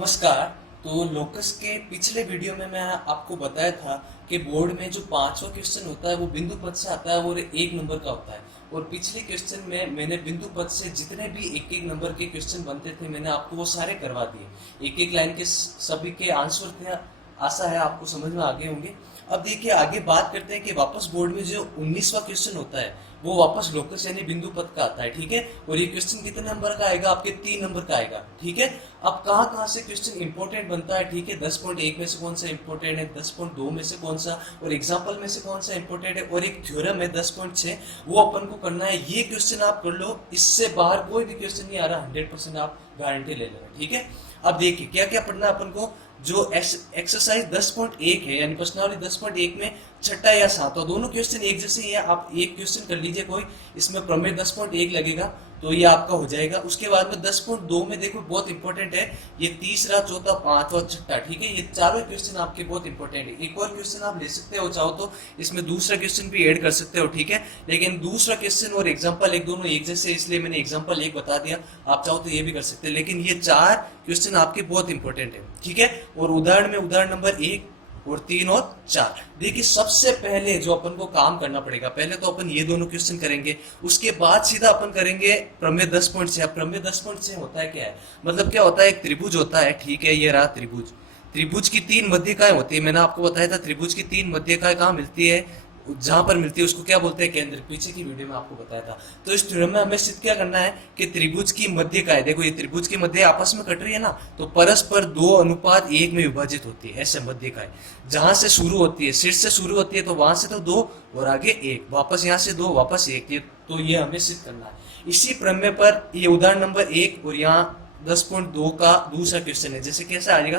नमस्कार। तो लोकस के पिछले वीडियो में मैं आपको बताया था कि बोर्ड में जो पांचवा क्वेश्चन होता है वो बिंदु पद से आता है और एक नंबर का होता है। और पिछले क्वेश्चन में मैंने बिंदु पद से जितने भी एक एक नंबर के क्वेश्चन बनते थे मैंने आपको वो सारे करवा दिए। एक एक लाइन के सभी के आंसर थे। आशा है आपको समझ में आ गए होंगे। अब देखिए आगे बात करते हैं कि वापस बोर्ड में जो 19वां क्वेश्चन होता है वो वापस लोकस यानी बिंदु पद का आता है। ठीक है। और ये क्वेश्चन कितने नंबर का आएगा? आपके 3 नंबर का आएगा। ठीक है। अब कहाँ कहाँ से क्वेश्चन इंपॉर्टेंट बनता है? ठीक है। 10.1 में से कौन सा इंपॉर्टेंट है, 10.2 में से कौन सा, और एग्जाम्पल में से कौन सा इंपॉर्टेंट है, और एक थ्योरम है 10.6 वो अपन को करना है। ये क्वेश्चन आप कर लो, इससे बाहर कोई भी क्वेश्चन नहीं आ रहा। 100% आप गारंटी ले लेना। ठीक है। अब देखिए क्या क्या पढ़ना है अपन को। जो एक्सरसाइज 10.1 है यानी प्रश्नावली 10.1 में छठा या सातवां दोनों क्वेश्चन एक जैसे ही है। आप एक क्वेश्चन कर लीजिए कोई, इसमें प्रमेय 10.1 लगेगा तो ये आपका हो जाएगा। उसके बाद में 10.2 में देखो बहुत इंपॉर्टेंट है ये तीसरा, चौथा, पांचवा, छठा। ठीक है। ये चारों क्वेश्चन आपके बहुत इंपॉर्टेंट है। एक और क्वेश्चन आप ले सकते हो चाहो तो इसमें दूसरा क्वेश्चन भी ऐड कर सकते हो। ठीक है। लेकिन दूसरा क्वेश्चन और एग्जाम्पल एक दोनों एक जैसे, इसलिए मैंने एग्जाम्पल एक बता दिया। आप चाहो तो ये भी कर सकते हैं, लेकिन ये चार क्वेश्चन आपके बहुत इंपॉर्टेंट है। ठीक है। और उदाहरण में उदाहरण नंबर 1 और 3 और 4। देखिए सबसे पहले जो अपन को काम करना पड़ेगा, पहले तो अपन ये दोनों क्वेश्चन करेंगे, उसके बाद सीधा अपन करेंगे प्रमेय 10.6। प्रमेय 10.6 होता है क्या है, मतलब क्या होता है, एक त्रिभुज होता है। ठीक है। ये रहा त्रिभुज। त्रिभुज की 3 मध्यकाएं होती है। मैंने आपको बताया था त्रिभुज की 3 मध्यकाएं कहाँ मिलती है, जहां पर मिलती है उसको क्या बोलते हैं, केंद्र। पीछे की वीडियो में आपको बताया था। तो इस थ्योरम में हमें सिद्ध क्या करना है कि त्रिभुज की मध्यकाएं, देखो ये त्रिभुज की मध्य आपस में कट रही है ना, तो परस्पर 2:1 में विभाजित होती है। ऐसे मध्यकाएं जहां से शुरू होती है, शीर्ष से शुरू होती है, तो वहां से तो 2 और आगे 1, वापस यहाँ से 2 वापस 1, तो ये हमें सिद्ध करना है। इसी प्रमेय पर ये उदाहरण नंबर 1 और यहाँ 10.2 का दूसरा क्वेश्चन है। जैसे कैसे आ जाएगा,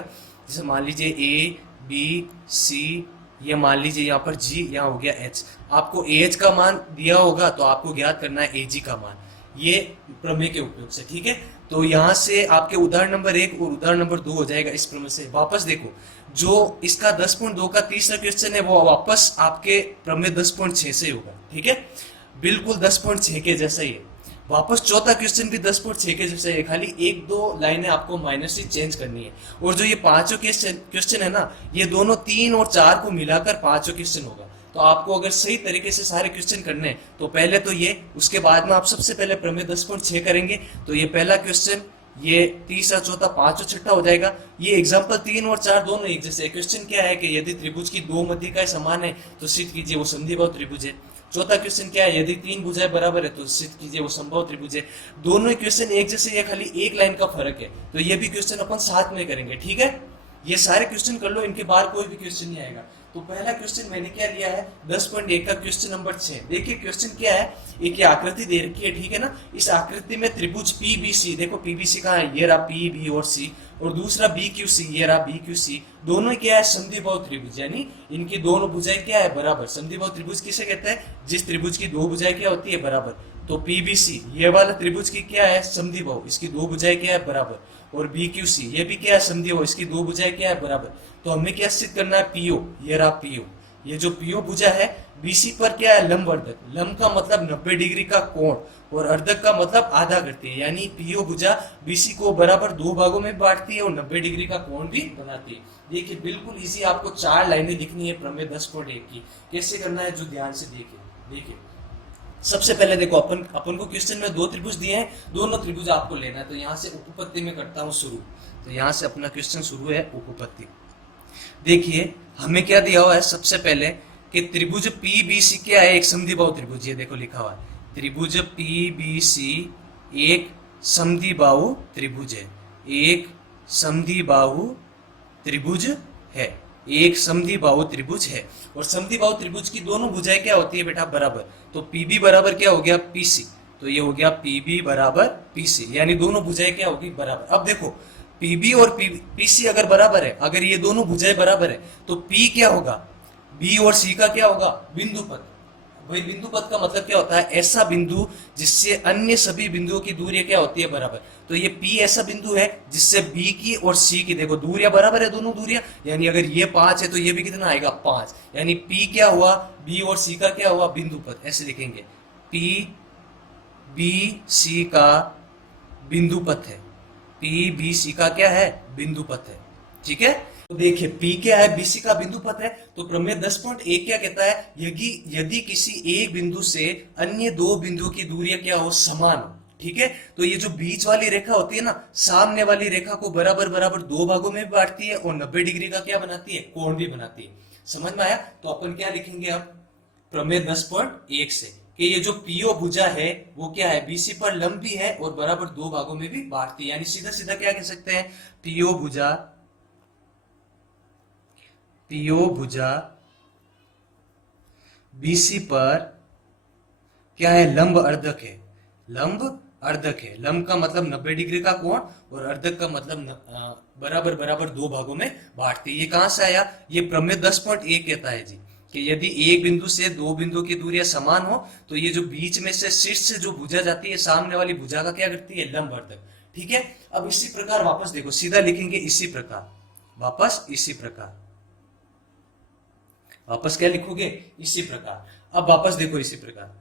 जैसे मान लीजिए ए बी सी, ये मान लीजिए यहाँ पर जी, यहाँ हो गया एच। आपको एच का मान दिया होगा तो आपको ज्ञात करना है एजी का मान, ये प्रमेय के उपयोग से। ठीक है। तो यहाँ से आपके उदाहरण नंबर 1 और उदाहरण नंबर 2 हो जाएगा इस प्रमेय से। वापस देखो जो इसका 10.2 का तीसरा क्वेश्चन है वो वापस आपके प्रमेय 10.6 से होगा। ठीक है। बिल्कुल 10.6 के जैसा ही है। वापस चौथा क्वेश्चन भी 10.6 के जैसे है, खाली एक दो लाइनें आपको माइनस से चेंज करनी है। और जो ये पांचों क्वेश्चन है ना, ये दोनों 3 और 4 को मिलाकर पांचों क्वेश्चन होगा। तो आपको अगर सही तरीके से सारे क्वेश्चन करने हैं तो पहले तो ये, उसके बाद में आप सबसे पहले प्रमेय 10.6 करेंगे। तो ये पहला क्वेश्चन, ये तीसरा, चौथा, पांचवा, छठा हो जाएगा। ये एग्जाम्पल 3 और 4 दोनों एक जैसे। क्वेश्चन क्या है कि यदि त्रिभुज की 2 मध्यकाएं समान है तो सिद्ध कीजिए वो समद्विबाहु त्रिभुज है। चौथा क्वेश्चन क्या है, यदि 3 भुजाएं बराबर है तो सिद्ध कीजिए वो समबाहु त्रिभुज है। दोनों क्वेश्चन एक जैसे, ये खाली एक लाइन का फर्क है। तो ये भी क्वेश्चन अपन साथ में करेंगे। ठीक है। ये सारे क्वेश्चन कर लो, इनके बाहर कोई भी क्वेश्चन नहीं आएगा। तो पहला क्वेश्चन मैंने क्या लिया है, 10.1 का क्वेश्चन नंबर 6। देखिए क्वेश्चन क्या है, एक ये आकृति दे रखी है। ठीक है ना। इस आकृति में त्रिभुज पीबीसी, देखो पीबीसी कहाँ है, ये रहा पी बी और सी, और दूसरा बीक्यूसी, ये रहा बीक्यूसी। दोनों क्या है, समद्विबाहु त्रिभुज, यानी इनकी दोनों भुजाएं क्या है, बराबर। समद्विबाहु त्रिभुज किसे कहते हैं, जिस त्रिभुज की दो भुजाएं क्या होती है, बराबर। तो पीबीसी ये वाला त्रिभुज की क्या है, समद्विबाहु, इसकी दो भुजाएं क्या है, बराबर। और बीक्यूसी ये भी क्या है, समद्विबाहु, इसकी दो भुजाएं क्या है, बराबर। तो हमें क्या सिद्ध करना है, पीओ, ये रहा पीओ। ये जो पीओ भुजा है बीसी पर क्या है, लंब अर्धक। लंब का मतलब 90 डिग्री का कोण, और अर्धक का मतलब आधा करती है, यानी पीओ भुजा बीसी को बराबर 2 भागों में बांटती है और 90 डिग्री का कोण भी बनाती है। देखिए बिल्कुल इजी, आपको 4 लाइनें लिखनी है प्रमेय 10.1 की। कैसे करना है जो ध्यान से देखिए सबसे पहले देखो अपन को क्वेश्चन में 2 त्रिभुज दिए हैं, दोनों त्रिभुज आपको लेना है। तो यहाँ से उपपत्ति में करता हूँ शुरू। तो यहाँ से अपना क्वेश्चन शुरू है, उपपत्ति। देखिए हमें क्या दिया हुआ है, सबसे पहले कि त्रिभुज पीबीसी क्या है, एक समद्विबाहु त्रिभुज। ये देखो लिखा हुआ है त्रिभुज पीबीसी एक समद्विबाहु त्रिभुज है, एक समद्विबाहु त्रिभुज है, एक समद्विबाहु त्रिभुज है। और समद्विबाहु त्रिभुज की दोनों भुजाएं क्या होती है बेटा, बराबर। तो पीबी बराबर क्या हो गया, पीसी। तो ये हो गया पीबी बराबर पीसी, यानी दोनों भुजाएं क्या होगी, बराबर। अब देखो पीबी और पीसी अगर बराबर है, अगर ये दोनों भुजाएं बराबर है, तो पी क्या होगा, बी और सी का क्या होगा, बिंदु पद। भाई बिंदु पद का मतलब क्या होता है, ऐसा बिंदु जिससे अन्य सभी बिंदुओं की दूरी क्या होती है, बराबर। तो ये पी ऐसा बिंदु है जिससे बी की और सी की देखो दूरियां बराबर है, दोनों दूरियां। यानी अगर ये 5 है तो ये भी कितना आएगा, 5। यानी पी क्या हुआ, बी और सी का क्या हुआ, बिंदु पद। ऐसे लिखेंगे पी बी सी का बिंदु पद है, पी बी सी का क्या है, बिंदु पथ है। ठीक है, तो देखिए P क्या है, BC का बिंदु पथ है। तो प्रमेय 10.1 क्या कहता है, यदि यदि किसी एक बिंदु से अन्य दो बिंदुओं की दूरियां क्या हो, समान हो। ठीक है, तो ये जो बीच वाली रेखा होती है ना, सामने वाली रेखा को बराबर बराबर दो भागों में बांटती है और 90 डिग्री का क्या बनाती है, कोण भी बनाती है। समझ में आया? तो अपन क्या लिखेंगे अब प्रमेय 10.1 से कि ये जो पीओ भुजा है वो क्या है, बीसी पर लंब भी है और बराबर दो भागों में भी बांटती है। यानी सीधा सीधा क्या कह सकते हैं, पीओ भुजा बीसी पर क्या है, लंब अर्धक है। लंब अर्धक है, लंब का मतलब 90 डिग्री का कोण और अर्धक का मतलब बराबर बराबर दो भागों में बांटती है। ये कहां से आया, ये प्रमेय 10.1 कहता है जी कि यदि एक बिंदु से दो बिंदु की दूरियां समान हो तो ये जो बीच में से शीर्ष से जो भुजा जाती है, सामने वाली भुजा का क्या करती है, लंब अर्धक। ठीक है, अब इसी प्रकार वापस देखो, सीधा लिखेंगे इसी प्रकार, वापस इसी प्रकार, वापस क्या लिखोगे, इसी प्रकार। अब वापस देखो इसी प्रकार,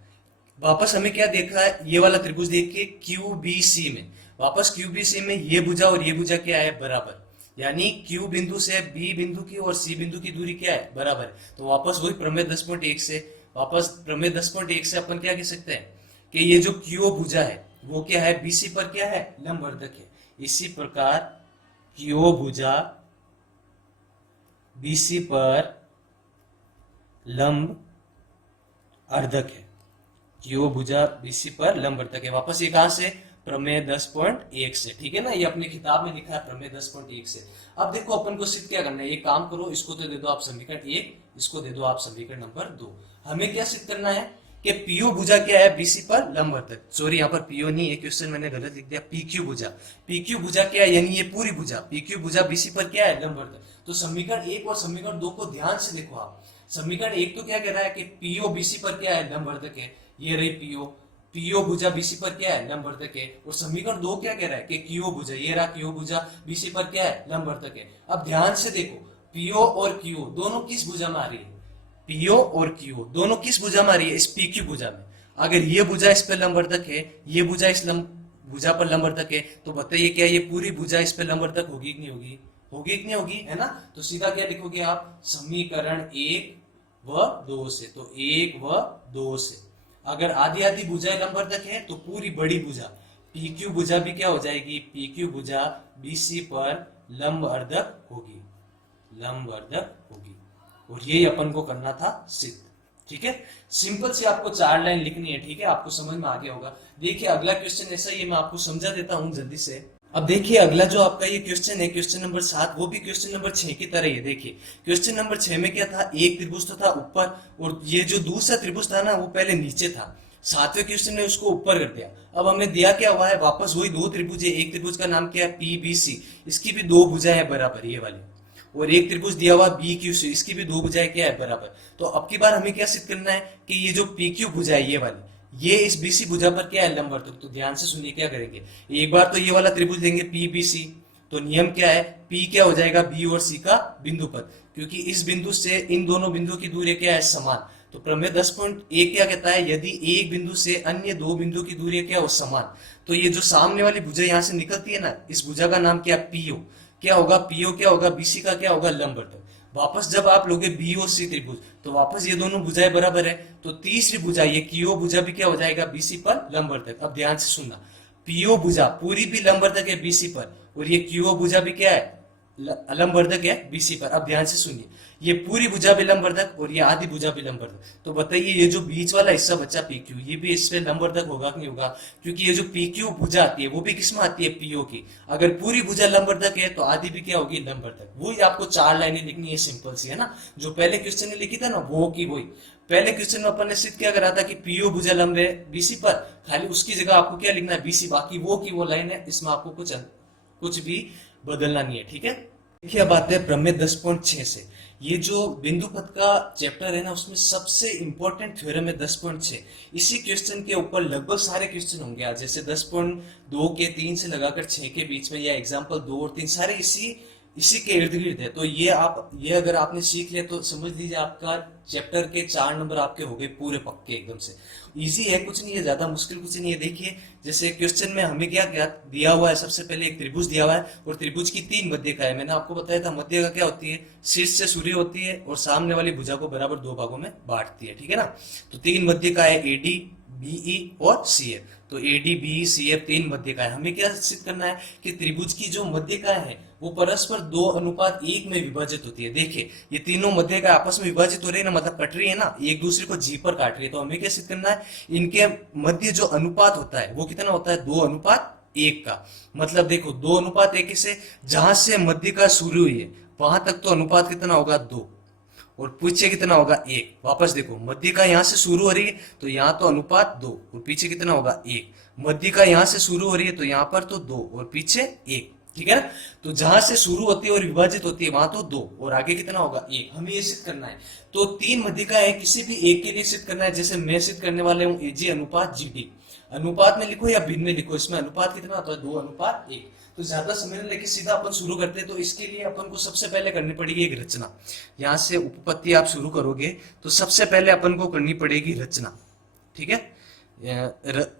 वापस हमें क्या देखा है, ये वाला त्रिभुज देखिए QBC में, वापस QBC में ये भुजा और ये भुजा क्या है, बराबर। यानी Q बिंदु से B बिंदु की और C बिंदु की दूरी क्या है, बराबर है। तो वापस वही प्रमेय 10.1 से, वापस प्रमेय 10.1 से अपन क्या कह सकते हैं कि ये जो Q भुजा है वो क्या है, BC पर क्या है, लंबवर्धक है। इसी प्रकार Q भुजा BC पर लंब अर्धक है, क्यू भुजा बीसी पर लंबवर्तक है। वापस ये कहां से, प्रमेय 10.1 से। ठीक है ना, ये अपने किताब में लिखा है प्रमेय 10.1 से। अब देखो अपन को सिद्ध क्या करना है, एक काम करो, इसको तो दे दो आप समीकरण 1, इसको दे दो आप समीकरण नंबर 2। हमें क्या सिद्ध करना है कि पीओ भुजा क्या है, बीसी पर लंबवर्तक। सॉरी, यहाँ पर पीओ नहीं है, क्वेश्चन मैंने गलत लिख दिया, पीक्यू भुजा। पीक्यू भुजा क्या है, यानी ये पूरी भुजा, पीक्यू भुजा बीसी पर क्या है, लंबवर्तक। तो समीकरण 1 और समीकरण 2 को ध्यान से देखो आप। समीकरण 1 तो क्या कह रहा है कि पीओ बीसी पर क्या है, लंबवर्तक है। ये रही पीओ भुजा बीसी पर क्या है, लंबवर्तक है। और समीकरण 2 क्या कह रहा है कि क्यू भुजा, ये रहा क्यू भुजा बीसी पर क्या है, लंबवर्तक है। अब ध्यान से देखो, पीओ और क्यू दोनों किस भुजा में आ रही है, पीओ और क्यू दोनों किस भुजा में आ रही है, इस पीक्यू भुजा में। अगर ये भुजा इस पर लंबवर्तक है, ये भुजा इस भुजा पर लंबवर्तक है, तो बताइए क्या ये पूरी भुजा इस पर लंबवर्तक होगी कि नहीं होगी, होगी कि नहीं होगी, है ना। तो सीधा क्या लिखोगे आप, समीकरण 1 व 2 से। तो 1 व 2 से अगर आधी आधी भुजाएं लंबवर्तक है तो पूरी बड़ी भुजा पीक्यू भुजा भी क्या हो जाएगी, पीक्यू भुजा बीसी पर लंब अर्धक होगी, लंब अर्धक होगी। और यही अपन को करना था सिद्ध। ठीक है, सिंपल से आपको 4 लाइन लिखनी है। ठीक है, आपको समझ में आ गया होगा। देखिए अगला क्वेश्चन ऐसा ही, मैं आपको समझा देता हूं जल्दी से। अब देखिए अगला जो आपका ये क्वेश्चन है, क्वेश्चन नंबर 7, वो भी क्वेश्चन नंबर 6 की तरह ही है। देखिए क्वेश्चन नंबर 6 में क्या था, एक त्रिभुज तो था ऊपर और ये जो दूसरा त्रिभुज था ना वो पहले नीचे था। 7वें क्वेश्चन ने उसको ऊपर कर दिया। अब हमें दिया क्या हुआ है, वापस वही दो त्रिभुज है। एक त्रिभुज का नाम क्या है, PBC, इसकी भी दो भुजाएं हैं बराबर, ये वाली। और एक त्रिभुज दिया हुआ BQC, इसकी भी दो भुजाएं क्या है, बराबर। तो अब की बार हमें क्या सिद्ध करना है कि ये जो PQ भुजा है, ये वाली, ये इस BC भुजा पर क्या है, लंबवर्तक। तो ध्यान से सुनिए क्या करेंगे। एक बार तो ये वाला त्रिभुज लेंगे PBC, तो नियम क्या है, P क्या हो जाएगा, B और C का बिंदु पथ, क्योंकि इस बिंदु से इन दोनों बिंदुओं की दूरी क्या है, समान। तो प्रमेय 10.1 क्या कहता है, यदि एक बिंदु से अन्य दो बिंदु की दूरी क्या हो, समान, तो ये जो सामने वाली भुजा यहाँ से निकलती है ना, इस भुजा का नाम क्या है, PO। क्या होगा, PO क्या होगा, BC का क्या होगा, लंबवर्तक। वापस जब आप लोगे BOC त्रिभुज, तो वापस ये दोनों भुजाएं बराबर है। तो तीसरी भुजा ये QO भुजा भी क्या हो जाएगा, BC पर लंबवर्तक। अब ध्यान से सुनना, PO भुजा पूरी भी लंबवर्तक है BC पर, और ये QO भुजा भी क्या है, लंबवर्तक है BC पर। अब ध्यान से सुनिए, ये पूरी भुजा भी लंबवर्तक और ये आधी भुजा भी लंबवर्तक। तो बताइए ये जो बीच वाला हिस्सा बचा PQ, ये भी इसमें लंबवर्तक होगा कि नहीं होगा, क्योंकि ये जो PQ भुजा आती है वो भी किसमें आती है, PO की। अगर पूरी भुजा लंबवर्तक है तो आधी भी क्या होगी, लंबवर्तक। वही आपको 4 लाइनें लिखनी है, सिंपल सी, है ना। जो पहले क्वेश्चन ने लिखी था ना वो की वही। पहले क्वेश्चन में अपन ने सिद्ध क्या करा था कि PO भुजा लंब है BC पर, खाली उसकी जगह आपको क्या लिखना है, BC, बाकी वो की वो लाइन है, इसमें आपको कुछ भी बदलना नहीं है। ठीक है, देखिए अब आते हैं प्रमेय 10.6 से। ये जो बिंदु पथ का चैप्टर है ना, उसमें सबसे इंपॉर्टेंट थ्योरम है 10.6। इसी क्वेश्चन के ऊपर लगभग सारे क्वेश्चन होंगे आज, जैसे 10.2 के 3 से लगाकर 6 के बीच में, या एग्जांपल 2 और 3 सारे इसी के इर्द गिर्द है। तो ये अगर आपने सीख लिया तो समझ लीजिए आपका चैप्टर के 4 नंबर आपके हो गए पूरे पक्के एकदम से। इजी है, कुछ नहीं है, ज्यादा मुश्किल कुछ नहीं है। देखिए जैसे क्वेश्चन में हमें क्या क्या दिया हुआ है, सबसे पहले एक त्रिभुज दिया हुआ है और त्रिभुज की 3 मध्यका है। मैंने आपको बताया था मध्यका क्या होती है, शीर्ष से शुरू होती है और सामने वाली भुजा को बराबर 2 भागों में बांटती है, ठीक है ना। तो 3 मध्यका है, एडी, बीई और सीएफ। तो एडी, बीई, सीएफ 3 मध्यका है। हमें क्या सिद्ध करना है कि त्रिभुज की जो मध्यका है वो परस्पर 2:1 में विभाजित होती है। देखिए ये तीनों मध्यका आपस में विभाजित हो रही है ना, मतलब कट रही है ना, एक दूसरे को जी पर काट रही है। तो हमें क्या सिद्ध करना है, इनके मध्य जो अनुपात होता है वो कितना होता है, 2:1 का। मतलब देखो 2:1 से जहां से मध्यका शुरू हुई है वहां तक तो अनुपात कितना होगा, 2, और पीछे कितना होगा, 1। वापस देखो मध्यका यहां से शुरू हो रही है तो यहाँ तो अनुपात 2 और पीछे कितना होगा, 1। मध्यका यहां से शुरू हो रही है तो यहाँ पर तो 2 और पीछे 1, ठीक है ना। तो जहां से शुरू होती है और विभाजित होती है वहां तो 2 और आगे कितना होगा, 1। हमें ये सिद्ध करना है। तो 3 मध्यका है, किसी भी एक के लिए सिद्ध करना है। जैसे मैं सिद्ध करने वाले हूँ एजी अनुपात जीडी। अनुपात में लिखो या भिन्न में लिखो, इसमें अनुपात कितना होता है, 2:1। तो ज्यादा समय नहीं लेके सीधा अपन शुरू करते हैं। तो इसके लिए अपन को सबसे पहले करनी पड़ेगी एक रचना। यहाँ से उपपत्ति आप शुरू करोगे तो सबसे पहले अपन को करनी पड़ेगी रचना, ठीक है।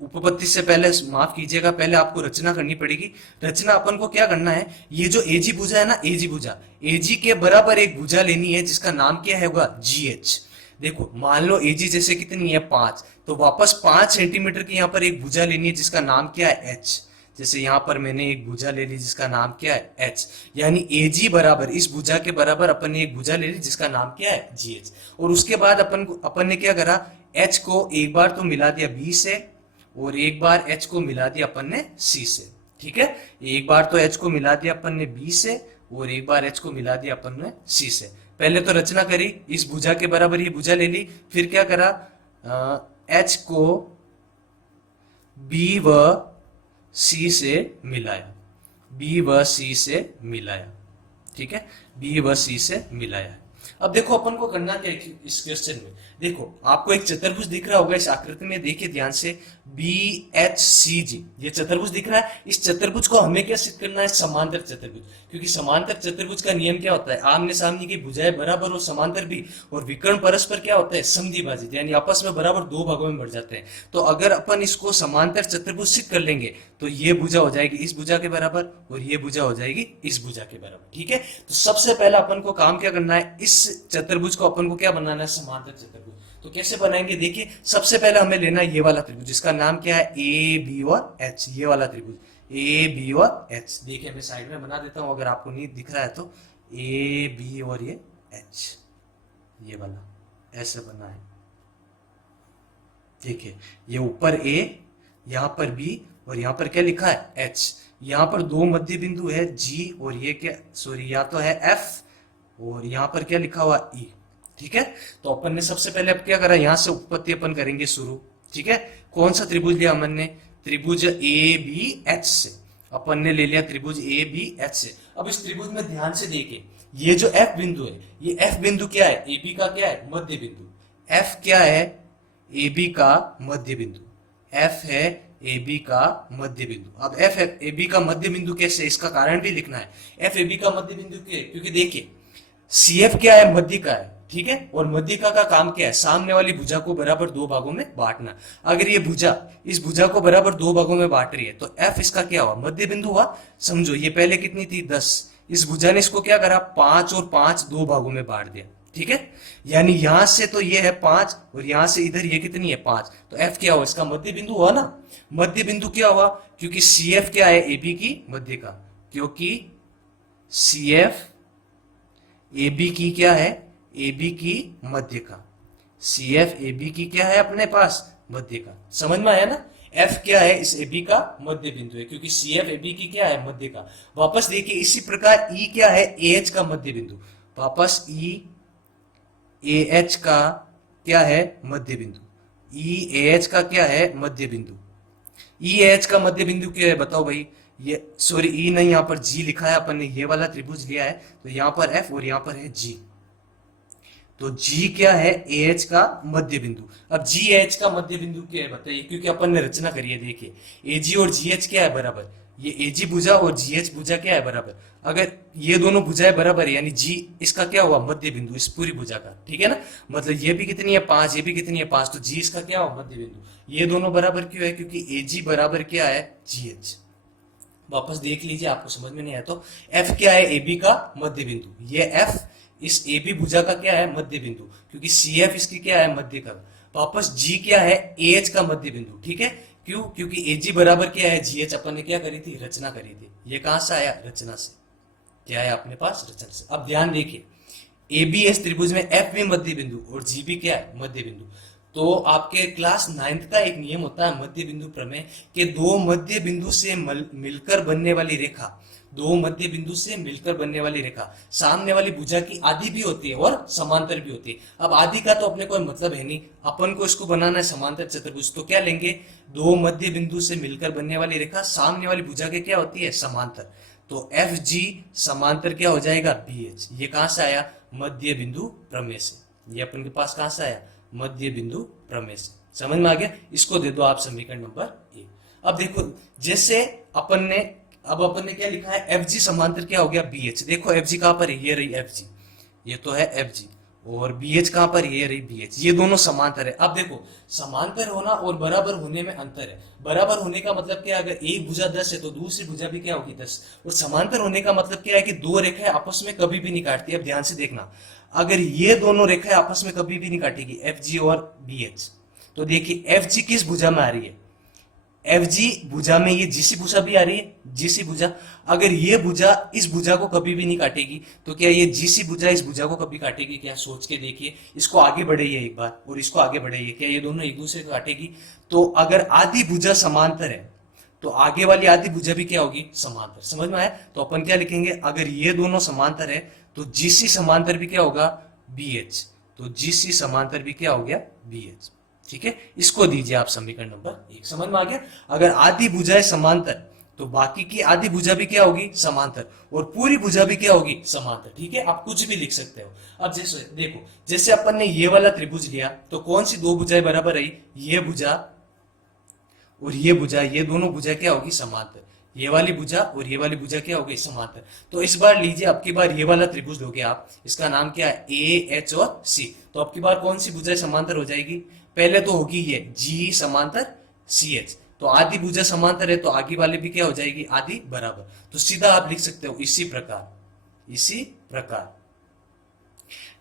उपपत्ति से पहले माफ कीजिएगा, पहले आपको रचना करनी पड़ेगी। रचना अपन को क्या करना है, ये जो एजी भुजा है ना, एजी भुजा, एजी के बराबर एक भुजा लेनी है जिसका नाम क्या है, होगा जीएच। देखो मान लो एजी जैसे कितनी है, 5, तो वापस 5 सेंटीमीटर की यहाँ पर एक भुजा लेनी है जिसका नाम क्या है, एच। जैसे यहाँ पर मैंने एक भुजा ले ली जिसका नाम क्या है, एच। यानी एजी बराबर, इस भुजा के बराबर अपन ने एक भुजा ले ली जिसका नाम क्या है, जीएच। और उसके बाद अपन ने क्या करा, एच को एक बार तो मिला दिया बी से और एक बार एच को मिला दिया अपन ने सी से, ठीक है। एक बार तो एच को मिला दिया अपन ने बी से और एक बार एच को मिला दिया अपन ने सी से। पहले तो रचना करी, इस भुजा के बराबर ये भुजा ले ली, फिर क्या करा, एच को बी व सी से मिलाया, बी व सी से मिलाया, ठीक है, बी व सी से मिलाया। अब देखो अपन को करना क्या है इस क्वेश्चन में, देखो आपको एक चतुर्भुज दिख रहा होगा इस आकृति में, देखिए ध्यान से, बी एच सी जी, ये चतुर्भुज दिख रहा है। इस चतुर्भुज को हमें क्या सिद्ध करना है, समांतर चतुर्भुज। क्योंकि समांतर चतुर्भुज का नियम क्या होता है, आमने सामने की भुजाएं बराबर और समांतर भी, और विकर्ण परस्पर क्या होता है, समद्विभाजित, यानी आपस में बराबर 2 भागों में बढ़ जाते हैं। तो अगर अपन इसको समांतर चतुर्भुज सिद्ध कर लेंगे तो ये भुजा हो जाएगी इस भुजा के बराबर और ये भुजा हो जाएगी इस भुजा के बराबर, ठीक है। तो सबसे पहले अपन को काम क्या करना है, इस चतुर्भुज को अपन को क्या बनाना है, समांतर चतुर्भुज। तो कैसे बनाएंगे, देखिए सबसे पहले हमें लेना है ये वाला त्रिभुज जिसका नाम क्या है, ए बी और एच। ये वाला त्रिभुज ए बी और एच, देखिए मैं साइड में बना देता हूं अगर आपको नहीं दिख रहा है तो, ए बी और ये एच, ये वाला ऐसे बना है, देखिए ये ऊपर ए, यहां पर बी और यहां पर क्या लिखा है, एच। यहां पर 2 मध्य बिंदु है जी और ये क्या, सॉरी या तो है एफ और यहां पर क्या लिखा हुआ, ई, ठीक है। तो अपन ने सबसे पहले अब क्या करा, यहां से उत्पत्ति अपन करेंगे शुरू, ठीक है। कौन सा त्रिभुज लिया अपन ने, त्रिभुज ए बी एच से, अपन ने ले लिया त्रिभुज ए बी एच से। अब इस त्रिभुज में ध्यान से देखिए, ये जो एफ बिंदु है, ये एफ बिंदु क्या है, ए बी का क्या है, मध्य बिंदु। एफ क्या है, ए बी का मध्य बिंदु, एफ है ए बी का मध्य बिंदु। अब एफ ए बी का मध्य बिंदु कैसे, इसका कारण भी लिखना है। एफ ए बी का मध्य बिंदु क्योंकि देखिए सी एफ क्या है, मध्य का है, ठीक है। और मध्यिका का काम क्या है, सामने वाली भुजा को बराबर 2 भागों में बांटना। अगर ये भुजा इस भुजा को बराबर 2 भागों में बांट रही है तो एफ इसका क्या हुआ, मध्य बिंदु हुआ। समझो ये पहले कितनी थी, 10, इस भुजा ने इसको क्या करा, 5 और 5 2 भागों में बांट दिया, ठीक है। यानी यहां से तो ये है 5 और यहां से इधर ये कितनी है, 5। तो एफ क्या हुआ, इसका मध्य बिंदु हुआ ना। मध्य बिंदु क्या हुआ, क्योंकि सी एफ क्या है, ए बी की मध्य का, क्योंकि सी एफ ए बी की क्या है, ए बी की मध्य का। सी एफ ए बी की क्या है अपने पास, मध्य का। समझ में आया ना, एफ क्या है, इस ए बी का मध्य बिंदु है, क्योंकि सी एफ ए बी की क्या है, मध्य का। वापस देखिए इसी प्रकार ई क्या है, ए एच का मध्य बिंदु। वापस ई ए एच का क्या है, मध्य बिंदु। ई ए एच का क्या है, मध्य बिंदु। ई ए एच का मध्य बिंदु क्या है बताओ भाई, ये सॉरी ई नहीं, यहां पर जी लिखा है, अपन ने ये वाला त्रिभुज लिया है तो यहां पर एफ और यहां पर है जी। तो जी क्या है, ए एच का मध्य बिंदु। अब जी एच का मध्य बिंदु क्या है बताइए, क्योंकि अपन ने रचना करी है, देखिए ए जी और जी एच क्या है बराबर, ये एजी भुजा और जीएच भुजा क्या है बराबर। अगर ये दोनों भुजाएं बराबर है यानी जी इसका क्या हुआ मध्य बिंदु इस पूरी भुजा का, ठीक है ना। मतलब ये भी कितनी है 5, ये भी कितनी है 5, तो जी इसका क्या हुआ मध्य बिंदु। ये दोनों बराबर क्यों है, क्योंकि एजी बराबर क्या है जीएच। वापस देख लीजिए आपको समझ में नहीं आया तो, एफ क्या है एबी का मध्य बिंदु, ये एफ इस एबी भुजा का क्या है मध्य बिंदु, क्योंकि सी एफ इसकी क्या है मध्य का। वापस जी क्या है ए एच का मध्य बिंदु, ठीक है। क्यों, क्योंकि एजी बराबर क्या है जीएच, अपन ने क्या करी थी रचना करी थी। ये कहां से आया रचना से, क्या है अपने पास रचना से। अब ध्यान देखिए एबीएस त्रिभुज में एफ भी मध्य बिंदु और जी भी क्या है मध्य बिंदु। तो आपके क्लास 9th का एक नियम होता है मध्य बिंदु प्रमेय के, दो मध्य बिंदु से मिलकर बनने वाली रेखा, दो मध्य बिंदु से मिलकर बनने वाली रेखा सामने वाली भुजा की आधी भी होती है और समांतर भी होती है। अब आधी का तो अपने कोई मतलब है नहीं, अपन को इसको बनाना है समांतर चतुर्भुज, तो क्या लेंगे दो मध्य बिंदु से मिलकर बनने वाली रेखा सामने वाली भुजा के क्या होती है समांतर। तो एफ जी समांतर क्या हो जाएगा बी एच। ये कहां से आया मध्य बिंदु प्रमेय से, ये अपन के पास कहां से आया मध्य बिंदु प्रमेय से। समझ में आ गया, इसको दे दो आप समीकरण नंबर 1। अब देखो जैसे अपन ने क्या लिखा है एफ जी समांतर क्या हो गया बी एच। देखो एफ जी कहां पर है, ये रही एफ जी, ये तो है एफ जी, और बी एच कहां पर, ये रही बी एच, ये दोनों समांतर है। अब देखो समांतर होना और बराबर होने में अंतर है। बराबर होने का मतलब क्या है, अगर एक भुजा 10 है तो दूसरी भुजा भी क्या होगी 10, और समांतर होने का मतलब क्या है कि दो रेखाएं आपस में कभी भी नहीं काटती। अब ध्यान से देखना, अगर ये दोनों रेखाएं आपस में कभी भी नहीं काटेगी एफ जी और बी एच, तो देखिए एफ जी किस भुजा में आ रही है, एफ जी भुजा में ये जीसी भुजा भी आ रही है, जीसी भुजा। अगर ये भुजा इस भुजा को कभी भी नहीं काटेगी तो क्या ये जीसी भुजा इस भुजा को कभी काटेगी क्या, सोच के देखिए। इसको आगे बढ़ाइए एक बार और इसको आगे बढ़ाइए, क्या ये दोनों एक दूसरे को काटेगी। तो अगर आधी भुजा समांतर है तो आगे वाली आधी भुजा भी क्या होगी समांतर। समझ में आया, तो अपन क्या लिखेंगे, अगर ये दोनों समांतर है तो जीसी समांतर भी क्या होगा बी एच, तो जीसी समांतर भी क्या हो गया बी एच, ठीक है। इसको दीजिए आप समीकरण नंबर 1। समझ में आ गया, अगर आधी भुजाएं समांतर तो बाकी की आधी भुजा भी क्या होगी समांतर, और पूरी भुजा भी क्या होगी समांतर, ठीक है। आप कुछ भी लिख सकते हो। अब जैसे देखो, जैसे अपन ने ये वाला त्रिभुज लिया तो कौन सी दो भुजाएं बराबर रही, ये भुजा और ये भुजा, ये दोनों भुजा क्या होगी समांतर, ये वाली भुजा और ये वाली भुजा क्या होगी समांतर। तो इस बार लीजिए, अब की बार ये वाला त्रिभुज लोगे आप, इसका नाम क्या है ए एच और सी। तो अब की बार कौन सी भुजाएं समांतर हो जाएगी, पहले तो होगी ये जी समांतर सी एच, तो आधी भुजा समांतर है तो आगे वाले भी क्या हो जाएगी आधी बराबर। तो सीधा आप लिख सकते हो इसी प्रकार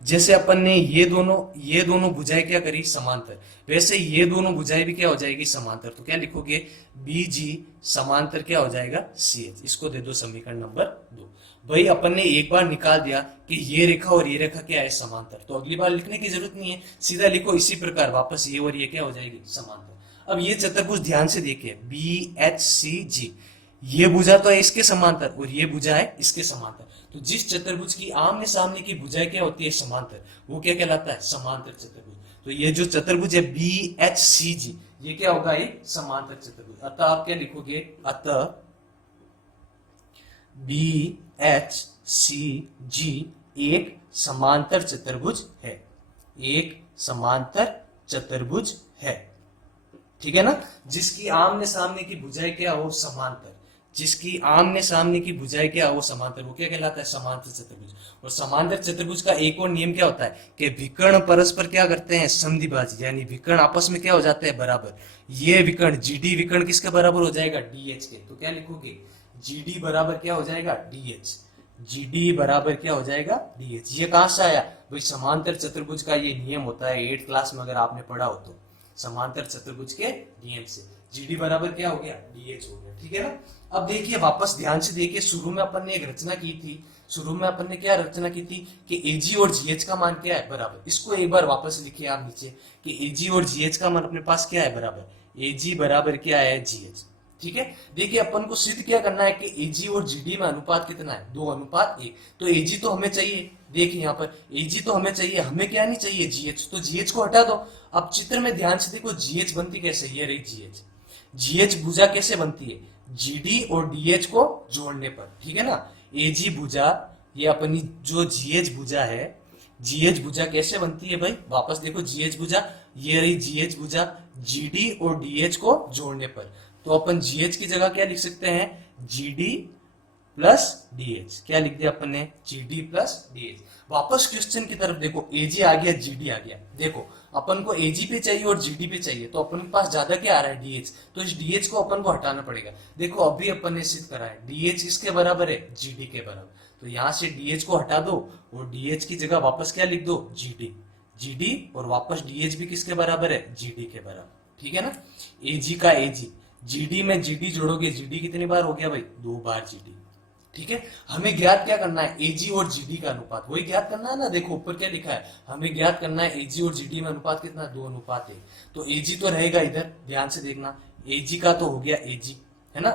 जैसे अपन ने ये दोनों भुजाएं क्या करी समांतर, वैसे ये दोनों भुजाएं भी क्या हो जाएगी समांतर। तो क्या लिखोगे बी जी समांतर क्या हो जाएगा सी एच। इसको दे दो समीकरण नंबर 2। भाई अपन ने एक बार निकाल दिया कि ये रेखा और ये रेखा क्या है समांतर, तो अगली बार लिखने की जरूरत नहीं है, सीधा लिखो इसी प्रकार वापस ये और ये क्या हो जाएगी समांतर। अब ये चतुर्भुज ध्यान से देखिए बी एच सी जी, ये भुजा तो है इसके समांतर और ये भुजा है इसके समांतर। तो जिस चतुर्भुज की आमने सामने की भुजाएं क्या होती है समांतर, वो क्या कहलाता है समांतर चतुर्भुज। तो ये जो चतुर्भुज है बी एच सी जी, ये क्या होगा ये समांतर चतुर्भुज। अतः आप क्या लिखोगे, अतः बी एच सी जी एक समांतर चतुर्भुज है, एक समांतर चतुर्भुज है, ठीक है ना। जिसकी आमने सामने की भुजाएं क्या हो समांतर, जिसकी आमने सामने की भुजाएं क्या हो समांतर, वो क्या कहलाता है समांतर चतुर्भुज। और समांतर चतुर्भुज का एक और नियम क्या होता है कि विकर्ण परस्पर क्या करते हैं संधिभाजी, यानी विकर्ण आपस में क्या हो जाते हैं बराबर। ये विकर्ण जीडी विकर्ण किसके बराबर हो जाएगा डीएच के। तो क्या लिखोगे जीडी बराबर क्या हो जाएगा डीएच, जीडी बराबर क्या हो जाएगा डीएच। ये कहां से आया भाई, समांतर चतुर्भुज का ये नियम होता है 8th क्लास में अगर आपने पढ़ा हो तो, समांतर चतुर्भुज के नियम से जीडी बराबर क्या हो गया डीएच हो गया, ठीक है ना। अब देखिए वापस ध्यान से देखिए, शुरू में अपन ने एक रचना की थी, शुरू में अपन ने क्या रचना की थी कि एजी और जीएच का मान क्या है बराबर। इसको एक बार वापस लिखिए आप नीचे कि एजी और जीएच का मान अपने पास क्या है बराबर, एजी बराबर क्या है जीएच, ठीक है। देखिए अपन को सिद्ध क्या करना है कि एजी और जीडी में अनुपात कितना है 2:1। तो एजी तो हमें चाहिए, देखिए यहाँ पर एजी तो हमें चाहिए, हमें क्या नहीं चाहिए जीएच, तो जीएच को हटा दो। अब चित्र में ध्यान से देखो जीएच बनती कैसे, ये रही जीएच। जीएच भुजा कैसे बनती है, जीडी और डीएच को जोड़ने पर, ठीक है ना। एजी भुजा, ये अपनी जो जीएच भुजा है, जीएच भुजा कैसे बनती है भाई, वापस देखो जीएच भुजा, ये रही जीएच भुजा, जीडी और डीएच को जोड़ने पर। तो अपन जीएच की जगह क्या लिख सकते हैं, जी डी प्लस डीएच। क्या लिख दिया अपन ने, जी डी प्लस डीएच। वापस क्वेश्चन की तरफ देखो, एजी आ गया, जीडी आ गया। देखो अपन को एजी पे चाहिए और जीडी पे चाहिए, तो अपन के पास ज्यादा क्या आ रहा है, डीएच। तो इस डीएच को अपन को हटाना पड़ेगा। देखो अभी अपन ने सिद्ध करा है डीएच किसके बराबर है, जीडी के बराबर। तो यहां से डीएच को हटा दो और डीएच की जगह वापस क्या लिख दो, जीडी। जीडी और वापस डीएच भी किसके बराबर है, जीडी के बराबर। ठीक है ना। एजी का एजी, जीडी में जीडी जोड़ोगे, जीडी कितनी बार हो गया भाई, 2 बार जीडी। ठीक है। हमें ज्ञात क्या करना है, एजी और जीडी का अनुपात, वही ज्ञात करना है ना। देखो ऊपर क्या लिखा है, हमें ज्ञात करना है एजी और जीडी में अनुपात कितना, 2:1। तो एजी तो रहेगा इधर, ध्यान से देखना, एजी का तो हो गया एजी, है ना।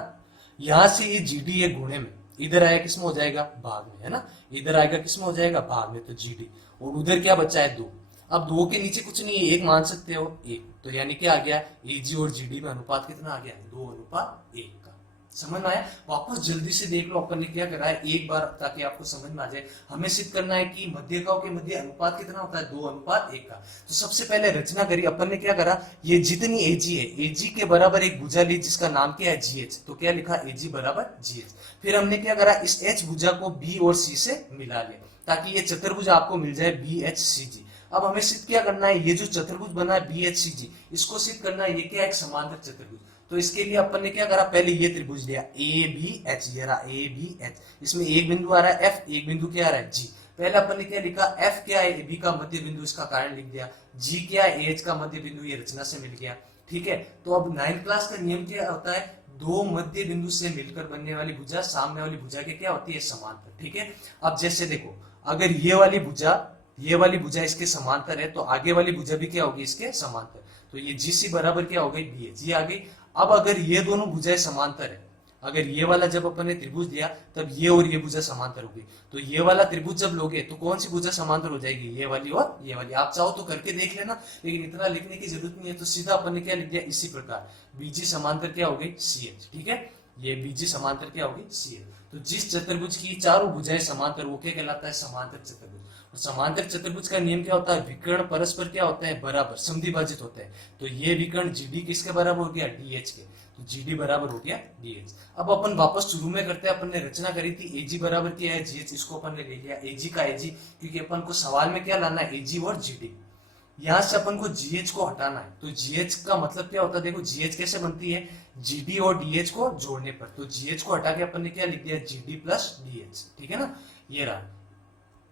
यहां से ये जीडी है गुणे में, इधर आया किसमें हो जाएगा, भाग में, है ना। इधर आएगा किसमें हो जाएगा, भाग में, तो जीडी। और उधर क्या बचा है, 2। अब 2 के नीचे कुछ नहीं है, 1 मान सकते हो, 1। तो यानी क्या आ गया, एजी और जीडी में अनुपात कितना आ गया, 2:1 का। समझ में आया। वापस जल्दी से देख लो अपन ने क्या करा है एक बार, ताकि आपको समझ में आ जाए। हमें सिद्ध करना है कि मध्यकाओं के मध्य अनुपात कितना होता है, 2:1 का। तो सबसे पहले रचना करी अपन ने, क्या करा, ये जितनी एजी है, एजी के बराबर एक भुजा ली जिसका नाम क्या है, जीएच। तो क्या लिखा, एजी बराबर जीएच। फिर हमने क्या करा, इस एच भुजा को बी और सी से मिला लिया, ताकि ये चतुर्भुज आपको मिल जाए बी एच सी जी। अब हमें सिद्ध क्या करना है, ये जो चतुर्भुज बना है बी एच सी जी, इसको सिद्ध करना है ये क्या है, एक समांतर चतुर्भुज। तो इसके लिए अपन ने क्या करा, पहले ये त्रिभुज लिया ए बी एच, ये रहा ए बी एच। इसमें एक बिंदु आ रहा है एफ, एक बिंदु क्या आ रहा है, जी। पहले अपन ने क्या लिखा, एफ क्या है, ए बी का मध्य बिंदु, इसका कारण लिख दिया। जी क्या है, एच का मध्य बिंदु, ये रचना से मिल गया। ठीक है। तो अब 9th क्लास का नियम क्या होता है, 2 मध्य बिंदु से मिलकर बनने वाली भुजा सामने वाली भुजा के क्या होती है, समांतर। ठीक है। अब जैसे देखो, अगर ये वाली भुजा इसके समांतर है, तो आगे वाली भुजा भी क्या होगी, इसके समांतर। तो ये जीसी बराबर क्या हो गई, बी एच, ये आ गई। अब अगर ये दोनों भुजाएं समांतर है, अगर ये वाला जब अपन ने त्रिभुज दिया तब ये और ये भुजा समांतर होगी, तो ये वाला त्रिभुज जब लोगे तो कौन सी भुजा समांतर हो जाएगी, ये वाली और ये वाली। आप चाहो तो करके देख लेना, लेकिन इतना लिखने की जरूरत नहीं है। तो सीधा अपन ने क्या लिख दिया, इसी प्रकार बीजी समांतर क्या हो गई, सी एच। ठीक है। ये बीजी समांतर क्या होगी, सी एच। तो जिस चतुर्भुज की चारों भुजाएं समांतर, वो क्या कहलाता है, समांतर चतुर्भुज। और समांतर चतुर्भुज का नियम क्या होता है, विकर्ण परस्पर क्या होते हैं, बराबर समद्विभाजित होते हैं। तो ये विकर्ण जीडी किसके बराबर हो गया, डीएच के। तो जीडी बराबर हो गया डीएच। अब अपन वापस शुरू में करते हैं, अपन ने रचना करी थी एजी बराबर क्या है, जीएच। इसको अपन ने ले लिया एजी का एजी, क्योंकि अपन को सवाल में क्या लाना है, एजी और जीडी। यहां से अपन को जीएच को हटाना है। तो जीएच का मतलब क्या होता है, देखो जीएच कैसे बनती है, जीडी और डीएच को जोड़ने पर। तो जीएच को हटा के अपन ने क्या लिख दिया, जीडी प्लस डीएच। ठीक है ना। ये रहा,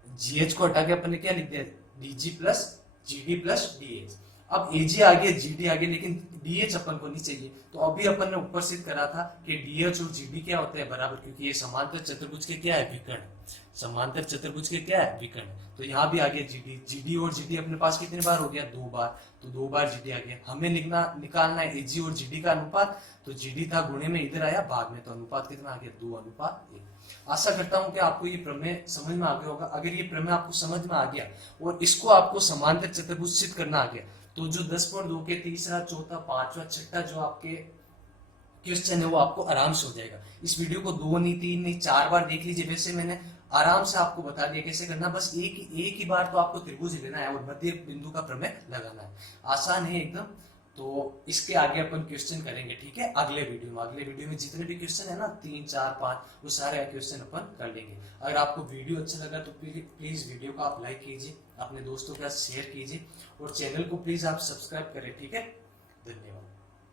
जीएच को हटा के अपन ने क्या लिख दिया, DG plus GD plus DH. अब एजी आ गया, जीडी आ गया, लेकिन डीएच अपन को नहीं चाहिए। तो अभी अपन ने ऊपर सिद्ध करा था कि डीएच और जीडी क्या होते हैं, बराबर, क्योंकि ये समांतर चतुर्भुज के क्या है, विकर्ण। समांतर चतुर्भुज के क्या है, विकर्ण। तो यहाँ भी आ गया जीडी। जीडी और जीडी अपने पास कितने बार हो गया, 2 बार। तो 2 बार जीडी आ गया। हमें निकालना है एजी और जीडी का अनुपात। तो जीडी था गुणे में, इधर आया भाग में, तो अनुपात कितना आ गया, 2:1। आशा करता हूं कि आपको ये प्रमेय समझ में आ गया होगा। अगर ये प्रमेय आपको समझ में आ गया और इसको आपको समांतर चतुर्भुज सिद्ध करना आ गया, तो जो 10.2 के तीसरा, चौथा, पांचवा, छठा जो आपके क्वेश्चन है वो आपको आराम से हो जाएगा। इस वीडियो को 2 नहीं, 3 नहीं, 4 बार देख लीजिए। वैसे मैंने आराम से आपको बता दिया कैसे करना। बस एक ही बार तो आपको त्रिभुज लेना है और मध्य बिंदु का प्रमेय लगाना है। आसान है एकदम। तो इसके आगे अपन क्वेश्चन करेंगे, ठीक है, अगले वीडियो में। अगले वीडियो में जितने भी क्वेश्चन है ना, 3, 4, 5, वो सारे क्वेश्चन अपन कर लेंगे। अगर आपको वीडियो अच्छा लगा तो प्लीज वीडियो को आप लाइक कीजिए, अपने दोस्तों के साथ शेयर कीजिए और चैनल को प्लीज आप सब्सक्राइब करें। ठीक है, धन्यवाद।